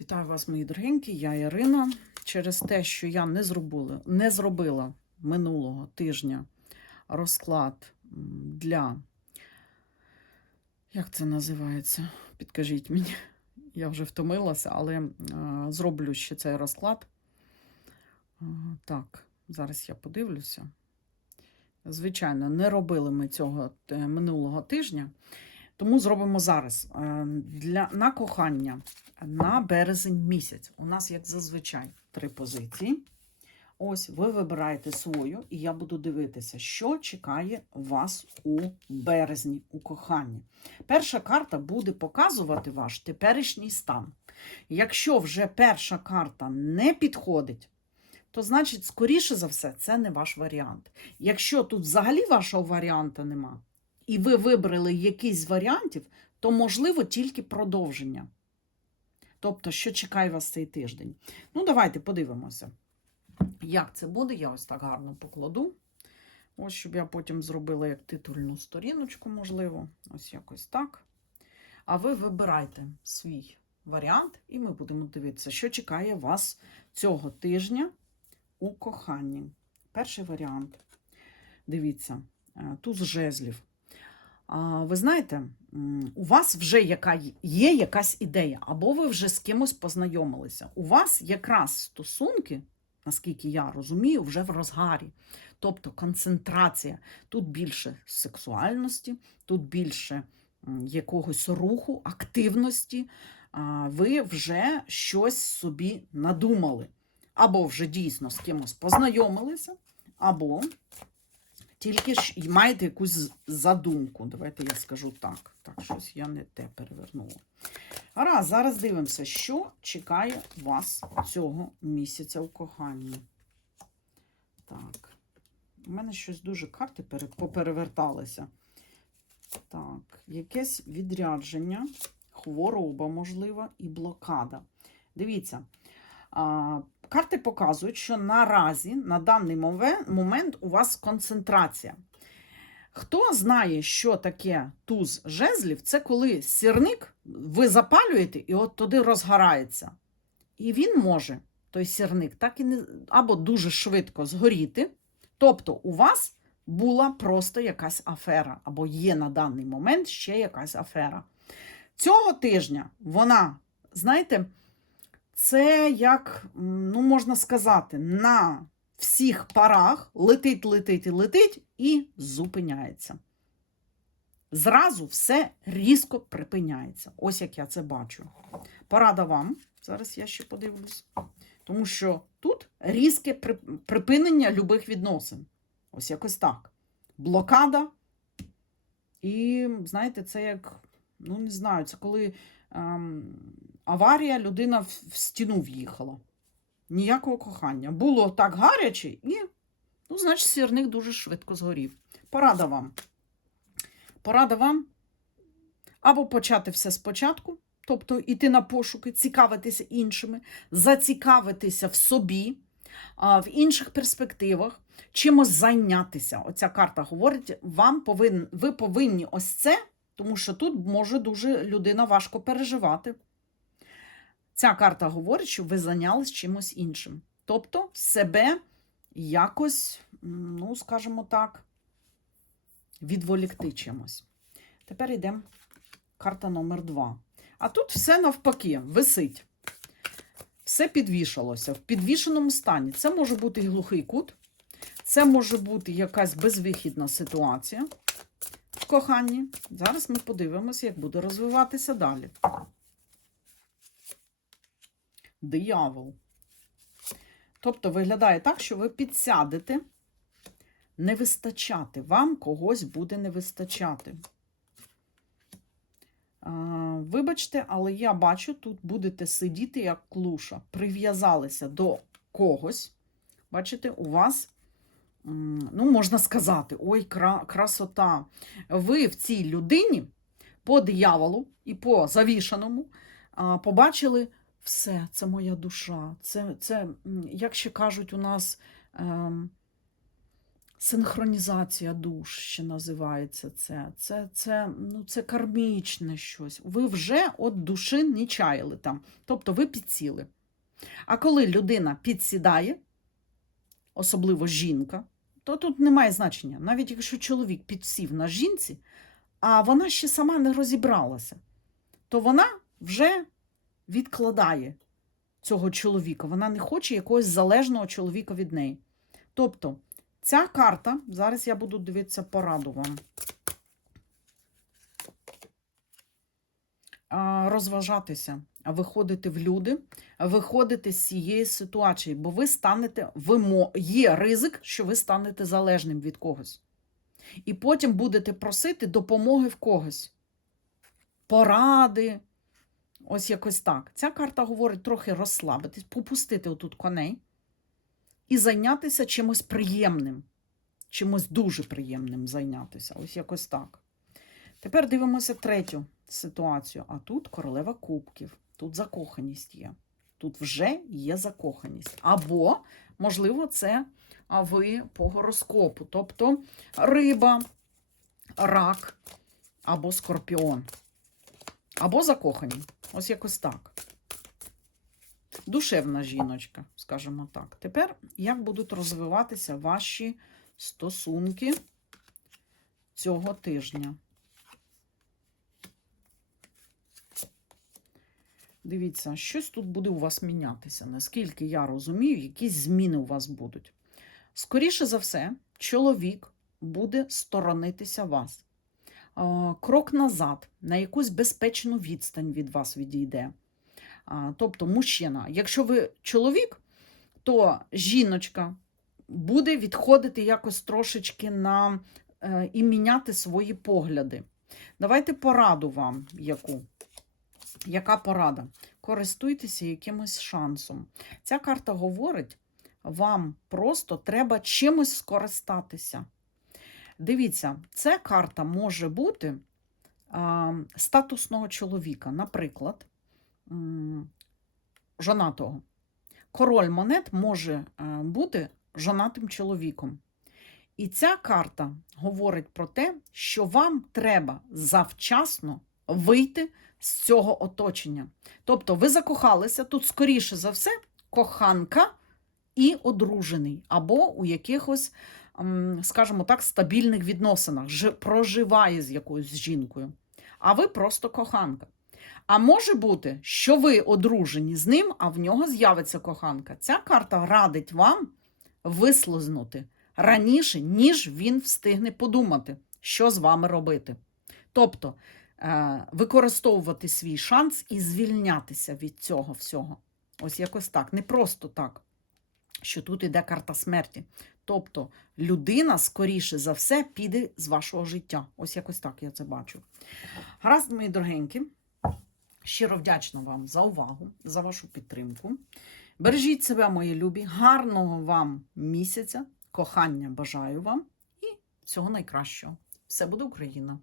Вітаю вас, мої дорогенькі, я Ірина. Через те, що я не зробила, не зробила минулого тижня розклад для, як це називається? Підкажіть мені, я вже втомилася, але е, зроблю ще цей розклад. Е, Так, зараз я подивлюся. Звичайно, не робили ми цього е, минулого тижня, тому зробимо зараз. Е, Для, на кохання на березень місяць. У нас, як зазвичай, три позиції. Ось ви вибираєте свою, і я буду дивитися, що чекає вас у березні у коханні. Перша карта буде показувати ваш теперішній стан. Якщо вже перша карта не підходить, то значить, скоріше за все, це не ваш варіант. Якщо тут взагалі вашого варіанта нема, і ви вибрали якийсь з варіантів, то можливо тільки продовження. Тобто, що чекає вас цей тиждень? Ну, давайте подивимося, як це буде. Я ось так гарно покладу. Ось, щоб я потім зробила як титульну сторіночку, можливо. Ось якось так. А ви вибирайте свій варіант, і ми будемо дивитися, що чекає вас цього тижня у коханні. Перший варіант. Дивіться, е, туз жезлів. Ви знаєте, у вас вже яка є якась ідея, або ви вже з кимось познайомилися. У вас якраз стосунки, наскільки я розумію, вже в розгарі. Тобто концентрація. Тут більше сексуальності, тут більше якогось руху, активності. Ви вже щось собі надумали. Або вже дійсно з кимось познайомилися, або тільки ж маєте якусь задумку. Давайте я скажу так. Так, щось я не те перевернула. Гаразд, зараз дивимося, що чекає вас цього місяця у коханні. Так. У мене щось дуже карти пере- попереверталися. Так, якесь відрядження, хвороба, можливо, і блокада. Дивіться, карти показують, що наразі, на даний момент, у вас концентрація. Хто знає, що таке туз жезлів, це коли сірник ви запалюєте і от туди розгорається. І він може, той сірник, так і не або дуже швидко згоріти. Тобто у вас була просто якась афера, або є на даний момент ще якась афера. Цього тижня вона, знаєте, це як, ну можна сказати, на всіх парах летить, летить і летить і зупиняється. Зразу все різко припиняється. Ось як я це бачу. Порада вам. Зараз я ще подивлюсь. Тому що тут різке припинення любих відносин. Ось якось так. Блокада. І, знаєте, це як, ну не знаю, це коли ем, аварія, людина в, стіну в'їхала. Ніякого кохання. Було так гаряче і, ну, значить, сірник дуже швидко згорів. Порада вам. Порада вам або почати все спочатку, тобто йти на пошуки, цікавитися іншими, зацікавитися в собі, в інших перспективах, чимось зайнятися. Оця карта говорить, вам повин, ви повинні ось це, тому що тут може дуже людина важко переживати. Ця карта говорить, що ви зайнялись чимось іншим. Тобто себе якось, ну, скажімо так, відволікти чимось. Тепер йдемо карта номер два. А тут все навпаки висить. Все підвішалося в підвішеному стані. Це може бути і глухий кут, це може бути якась безвихідна ситуація в коханні. Зараз ми подивимося, як буде розвиватися далі. Диявол. Тобто виглядає так, що ви підсядете не вистачати. Вам когось буде не вистачати. Вибачте, але я бачу, тут будете сидіти як клуша, прив'язалися до когось. Бачите, у вас, ну, можна сказати, ой, кра- красота. Ви в цій людині по дияволу і по завішаному побачили все, це моя душа. Це, це як ще кажуть у нас, ем, Синхронізація душ ще називається це. Це, це, ну, це кармічне щось. Ви вже от душі не чаяли там. Тобто ви підсіли. А коли людина підсідає, особливо жінка, то тут немає значення. Навіть якщо чоловік підсів на жінці, а вона ще сама не розібралася, то вона вже відкладає цього чоловіка. Вона не хоче якогось залежного чоловіка від неї. Тобто, ця карта, зараз я буду дивитися пораду вам. Розважатися, виходити в люди, виходити з цієї ситуації, бо ви станете вимо... є ризик, що ви станете залежним від когось. І потім будете просити допомоги в когось. Поради. Ось якось так. Ця карта говорить трохи розслабитись, попустити отут коней і зайнятися чимось приємним. Чимось дуже приємним зайнятися. Ось якось так. Тепер дивимося третю ситуацію. А тут королева кубків, тут закоханість є. Тут вже є закоханість. Або, можливо, це ви по гороскопу, тобто риба, рак або скорпіон. Або закохані. Ось якось так. Душевна жіночка, скажімо так. Тепер як будуть розвиватися ваші стосунки цього тижня? Дивіться, щось тут буде у вас мінятися. Наскільки я розумію, якісь зміни у вас будуть. Скоріше за все, чоловік буде сторонитися вас. А, Крок назад, на якусь безпечну відстань від вас відійде. Тобто, мужчина, якщо ви чоловік, то жіночка буде відходити якось трошечки на е, і міняти свої погляди. Давайте пораду вам яку. Яка порада? Користуйтеся якимось шансом. Ця карта говорить, вам просто треба чимось скористатися. Дивіться, ця карта може бути а, статусного чоловіка, наприклад, жонатого. Король монет може а, бути жонатим чоловіком. І ця карта говорить про те, що вам треба завчасно вийти з цього оточення. Тобто, ви закохалися тут, скоріше за все, коханка і одружений, або у якихось, скажімо так, стабільних відносинах, проживає з якоюсь жінкою. А ви просто коханка. А може бути, що ви одружені з ним, а в нього з'явиться коханка. Ця карта радить вам вислизнути раніше, ніж він встигне подумати, що з вами робити. Тобто е, використовувати свій шанс і звільнятися від цього всього. Ось якось так. Не просто так, що тут іде карта смерті. Тобто людина, скоріше за все, піде з вашого життя. Ось якось так я це бачу. Гаразд, мої дорогенькі. Щиро вдячна вам за увагу, за вашу підтримку. Бережіть себе, мої любі, гарного вам місяця, кохання бажаю вам і всього найкращого. Все буде Україна!